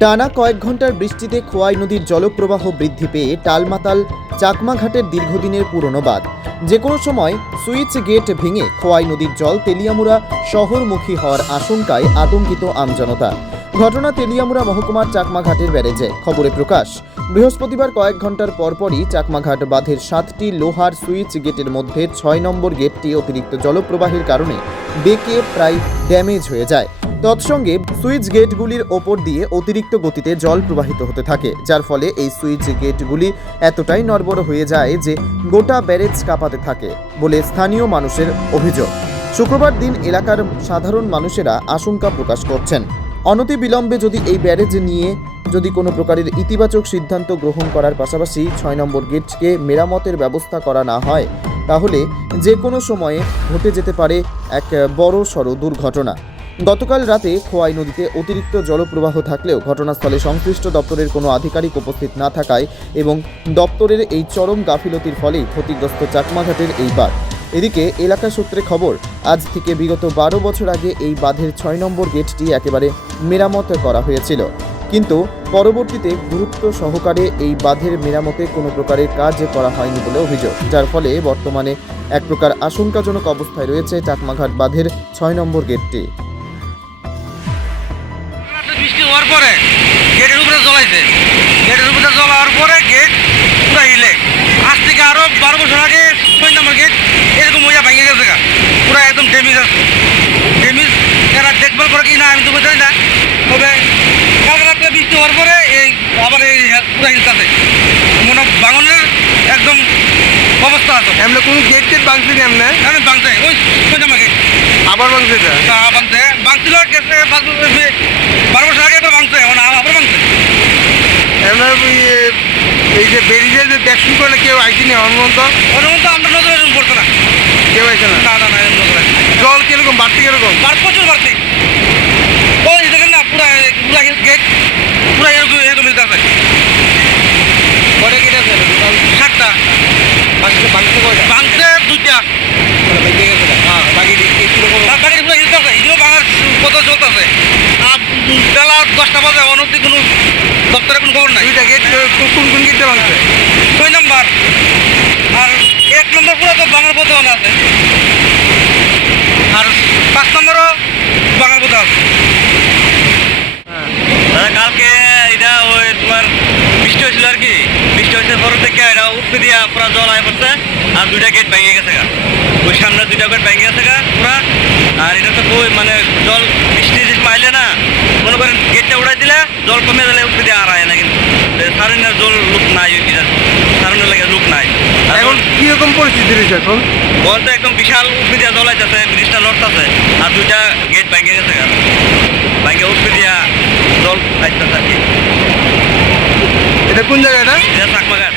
টানা কয়েক ঘণ্টার বৃষ্টিতে খোয়াই নদীর জলপ্রবাহ বৃদ্ধি পেয়ে টালমাতাল চাকমাঘাটের দীর্ঘদিনের পুরনো বাঁধ। যে কোনো সময় সুইচ গেট ভেঙে খোয়াই নদীর জল তেলিয়ামুড়া শহরমুখী হওয়ার আশঙ্কায় আতঙ্কিত আমজনতা ঘটনা তেলিয়ামুড়া মহকুমার চাকমাঘাটের ব্যারেজে। খবরে প্রকাশ, বৃহস্পতিবার কয়েক ঘণ্টার পরপরই চাকমাঘাট বাঁধের সাতটি লোহার সুইচ গেটের মধ্যে ছয় নম্বর গেটটি অতিরিক্ত জলপ্রবাহের কারণে বেঁকে প্রায় ড্যামেজ হয়ে যায়। তৎসঙ্গে সুইচ গেটগুলির ওপর দিয়ে অতিরিক্ত গতিতে জল প্রবাহিত হতে থাকে, যার ফলে এই সুইচ গেটগুলি এতটাই নড়বড় হয়ে যায় যে গোটা ব্যারেজ কাঁপাতে থাকে বলে স্থানীয় মানুষের অভিযোগ। শুক্রবার দিন এলাকার সাধারণ মানুষেরা আশঙ্কা প্রকাশ করছেন। অনতিবিলম্বে যদি এই ব্যারেজ নিয়ে যদি কোনো প্রকারের ইতিবাচক সিদ্ধান্ত গ্রহণ করার পাশাপাশি ছয় নম্বর গেটকে মেরামতের ব্যবস্থা করা না হয়, তাহলে যে কোনো সময়ে ঘটে যেতে পারে এক বড় সড় দুর্ঘটনা। গতকাল রাতে খোয়াই নদীতে অতিরিক্ত জলপ্রবাহ থাকলেও ঘটনাস্থলে সংশ্লিষ্ট দপ্তরের কোনো আধিকারিক উপস্থিত না থাকায় এবং দপ্তরের এই চরম গাফিলতির ফলেই ক্ষতিগ্রস্ত চাকমাঘাটের এই বাঁধ। এদিকে এলাকা সূত্রে খবর, আজ থেকে বিগত বারো বছর আগে এই বাঁধের ছয় নম্বর গেটটি একেবারে মেরামত করা হয়েছিল। কিন্তু পরবর্তীতে গুরুত্ব সহকারে এই বাঁধের মেরামতে কোনো প্রকারের কাজ করা হয়নি বলে অভিযোগ, যার ফলে বর্তমানে এক প্রকার আশঙ্কাজনক অবস্থায় রয়েছে চাকমাঘাট বাঁধের ছয় নম্বর গেটটি। বারো বছর আগে ছয় নম্বর গেট এরকম হইয়া ভেঙে গেছে গা। পুরো একদম ড্যামেজ আছে। ড্যামেজ এরা দেখভাল করে কি না আমি তো বোঝাই না। তবে কাল রাতে বৃষ্টি হওয়ার পরে এই আবার এই পুরো হিলতাছে। মনে বাঙনের একদম অবস্থা আছে। এমনি কোন গেট টেট ভাঙছে নি এমনি? এখানে বাংছে ওই ছয় নম্বর গেট আবার এটা? তা বাংছে বাংছিল গেছে বারো বছর আগে তো বাংছে এখন আবার বাংছে এমনি এই যে বেরিয়ে যে দেখশুন করলে কেউ আইসিনি মতো ওরকম আমরা নজরে এরকম পড়তো না। কেউ আইসে না? না না এরকম জল কীরকম বাড়তি কীরকম? বার প্রচুর বাড়তি। ওই দেখেন না পুরা পুরা গেট পুরা এরকম এরকম মিলতে আছে। কটা গেট আছে? সাতটা। ভাঙছে ভাঙছে কয়টা? ভাঙছে দুইটা। হ্যাঁ বাকি বাড়ি পুরো হিলতে আছে। এগুলো ভাঙার কত চলতেছে আর বেলা দশটা বাজে অনব্দি কোনো দপ্তরে কোনো খবর নাই? দুইটা গেট কোন কোন গেটটা ভাঙছে? ছয় নম্বর। আর এক নম্বর পুরো তো বাংলার পথে আছে। আর পাঁচ নম্বরও বাংলার পথে আছে। হ্যাঁ কালকে এটা ওই তোমার বৃষ্টি হয়েছিল আর কি। বৃষ্টি হয়েছে পর থেকে এটা উঠতে দিয়া পুরা জল আয় পড়ছে আর দুইটা গেট ভেঙে গেছে গা। ওই সামনে দুইটা গেট ভেঙে গেছে গা পুরা। আর এটা তো মানে জল বৃষ্টি মাইলে না মনে করেন গেটটা উড়াই জল কমে গেলে উঠতে দিয়ে আর আয় না কিন্তু। সারেনের জল লোক নাই ওই বিরাট। সারেনের লাগে লোক নাই। এখন কীরকম পরিস্থিতি রয়েছে এখন? বল তো একদম বিশাল উঠে দিয়া জল আইতেছে ব্রিজটা লড়তেছে আর দুইটা গেট ভাঙে গেছে গা। ভেঙে উঠতে দিয়া জল আইতেছে আর কি। এটা কোন জায়গা এটা চাকমাঘাট।